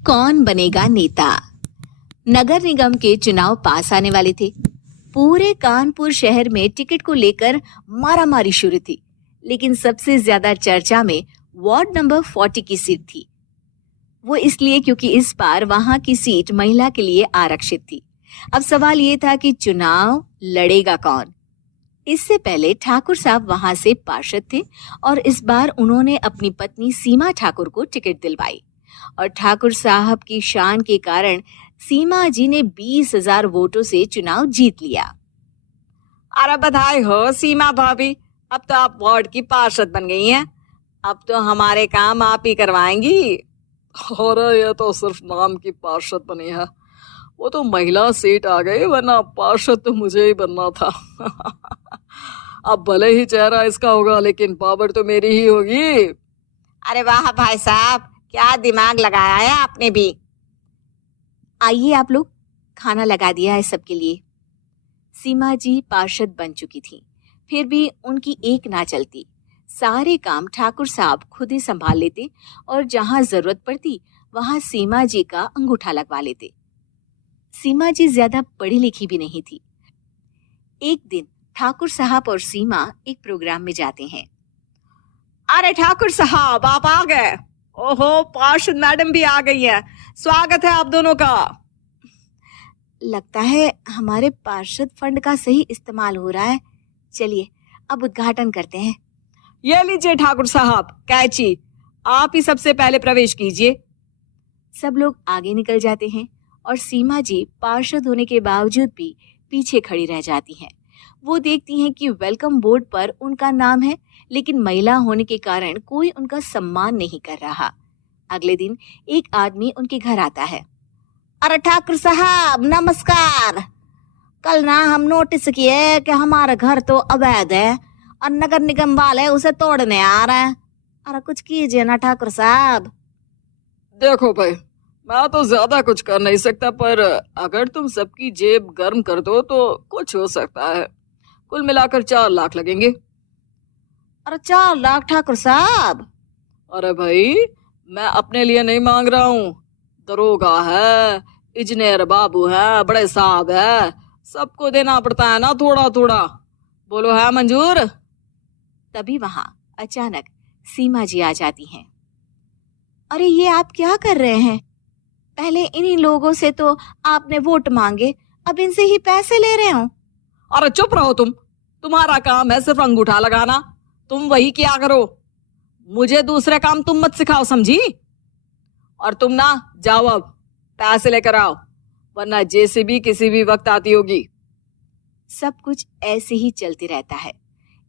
कौन बनेगा नेता। नगर निगम के चुनाव पास आने वाले थे। पूरे कानपुर शहर में टिकट को लेकर मारामारी शुरू थी, लेकिन सबसे ज्यादा चर्चा में वार्ड नंबर 40 की सीट थी। वो इसलिए क्योंकि इस बार वहां की सीट महिला के लिए आरक्षित थी। अब सवाल ये था कि चुनाव लड़ेगा कौन। इससे पहले ठाकुर साहब वहां से पार्षद थे और इस बार उन्होंने अपनी पत्नी सीमा ठाकुर को टिकट दिलवाई और ठाकुर साहब की शान के कारण सीमा जी ने 20,000 वोटों से चुनाव जीत लिया। अरे बधाई हो सीमा भाभी, अब तो आप वार्ड की पार्षद बन गई हैं। अब तो हमारे काम आप ही करवाएंगी। अरे ये तो सिर्फ नाम की पार्षद बनी है, वो तो महिला सीट आ गई, वरना पार्षद तो मुझे ही बनना था। अब भले ही चेहरा इसका होगा, लेकिन पावर तो मेरी ही होगी। अरे वाह भाई साहब, क्या दिमाग लगाया है आपने भी। आइए आप लोग, खाना लगा दिया है सबके लिए। सीमा जी पार्षद बन चुकी थी, फिर भी उनकी एक ना चलती। सारे काम ठाकुर साहब खुद ही संभाल लेते और जहां जरूरत पड़ती वहां सीमा जी का अंगूठा लगवा लेते। सीमा जी ज्यादा पढ़ी लिखी भी नहीं थी। एक दिन ठाकुर साहब और सीमा एक प्रोग्राम में जाते हैं। अरे ठाकुर साहब, आप आ गए। ओहो, पार्षद मैडम भी आ गई है। स्वागत है आप दोनों का। लगता है हमारे पार्षद फंड का सही इस्तेमाल हो रहा है। चलिए अब उद्घाटन करते हैं। ये लीजिए ठाकुर साहब कैची, आप ही सबसे पहले प्रवेश कीजिए। सब लोग आगे निकल जाते हैं और सीमा जी पार्षद होने के बावजूद भी पीछे खड़ी रह जाती हैं। वो देखती हैं कि वेलकम बोर्ड पर उनका नाम है, लेकिन महिला होने के कारण कोई उनका सम्मान नहीं कर रहा। अगले दिन एक आदमी उनके घर आता है। अरे ठाकुर साहब नमस्कार। कल ना हम नोटिस किए कि हमारा घर तो अवैध है और नगर निगम वाले उसे तोड़ने आ रहे हैं। अरे कुछ कीजिए ना ठाकुर साहब। देखो भाई, मैं तो ज्यादा कुछ कर नहीं सकता, पर अगर तुम सबकी जेब गर्म कर दो तो कुछ हो सकता है। कुल मिलाकर 4 लाख लगेंगे। अरे 4 लाख ठाकुर साहब? अरे भाई, मैं अपने लिए नहीं मांग रहा हूँ। दरोगा है, इंजीनियर बाबू है, बड़े साहब है, सबको देना पड़ता है ना थोड़ा थोड़ा। बोलो है मंजूर? तभी वहां अचानक सीमा जी आ जाती हैं। अरे ये आप क्या कर रहे हैं? पहले इन्हीं लोगों से तो आपने वोट मांगे, अब इनसे ही पैसे ले रहे हो। अरे चुप रहो तुम, तुम्हारा काम है सिर्फ अंगूठा लगाना, तुम वही किया करो। मुझे दूसरे काम तुम मत सिखाओ, समझी? और तुम ना जाओ, अब पैसे लेकर आओ, वरना जेसीबी किसी भी वक्त आती होगी। सब कुछ ऐसे ही चलते रहता है।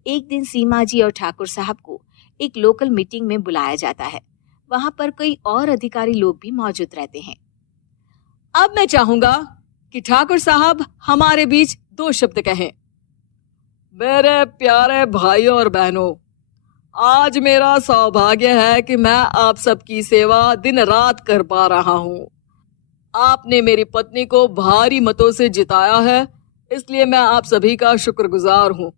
एक दिन सीमा जी और ठाकुर साहब को एक लोकल मीटिंग में बुलाया जाता है। वहां पर कई और अधिकारी लोग भी मौजूद रहते हैं। अब मैं चाहूंगा कि ठाकुर साहब हमारे बीच 2 शब्द कहें। मेरे प्यारे भाइयों और बहनों, आज मेरा सौभाग्य है कि मैं आप सबकी सेवा दिन रात कर पा रहा हूँ। आपने मेरी पत्नी को भारी मतों से जिताया है, इसलिए मैं आप सभी का शुक्रगुजार हूँ।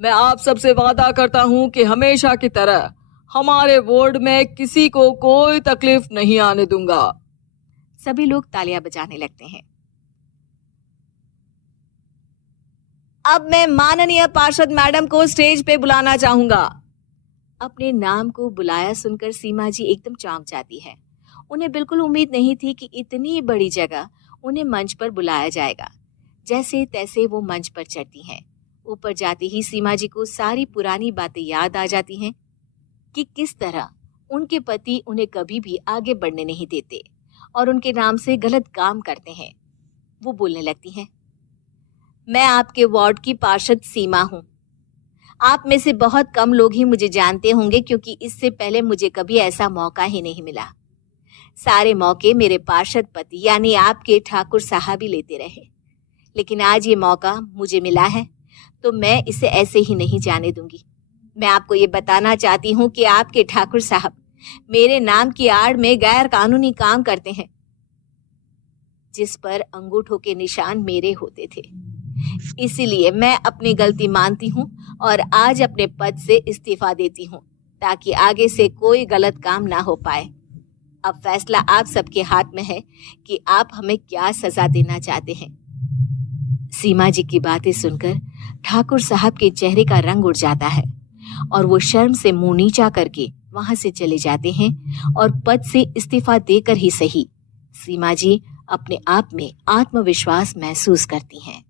मैं आप सबसे वादा करता हूँ कि हमेशा की तरह हमारे वार्ड में किसी को कोई तकलीफ नहीं आने दूंगा। सभी लोग तालियां बजाने लगते हैं। अब मैं माननीय पार्षद मैडम को स्टेज पे बुलाना चाहूंगा। अपने नाम को बुलाया सुनकर सीमा जी एकदम चौंक जाती है। उन्हें बिल्कुल उम्मीद नहीं थी कि इतनी बड़ी जगह उन्हें मंच पर बुलाया जाएगा। जैसे तैसे वो मंच पर चढ़ती हैं। ऊपर जाते ही सीमा जी को सारी पुरानी बातें याद आ जाती हैं कि किस तरह उनके पति उन्हें कभी भी आगे बढ़ने नहीं देते और उनके नाम से गलत काम करते हैं। वो बोलने लगती हैं। मैं आपके वार्ड की पार्षद सीमा हूँ। आप में से बहुत कम लोग ही मुझे जानते होंगे, क्योंकि इससे पहले मुझे कभी ऐसा मौका ही नहीं मिला। सारे मौके मेरे पार्षद पति यानी आपके ठाकुर साहब ही लेते रहे, लेकिन आज ये मौका मुझे मिला है तो मैं इसे ऐसे ही नहीं जाने दूंगी। मैं आपको ये बताना चाहती हूँ कि आपके ठाकुर साहब मेरे नाम की आड़ में गैर कानूनी काम करते हैं, जिस पर अंगूठों के निशान मेरे होते थे। इसीलिए मैं अपनी गलती मानती हूँ और आज अपने पद से इस्तीफा देती हूँ, ताकि आगे से कोई गलत काम ना हो पाए। अब फैसला आप सबके हाथ में है कि आप हमें क्या सजा देना चाहते हैं। सीमा जी की बातें सुनकर ठाकुर साहब के चेहरे का रंग उड़ जाता है और वो शर्म से मुंह नीचा करके वहां से चले जाते हैं और पद से इस्तीफा देकर ही सही सीमा जी अपने आप में आत्मविश्वास महसूस करती हैं।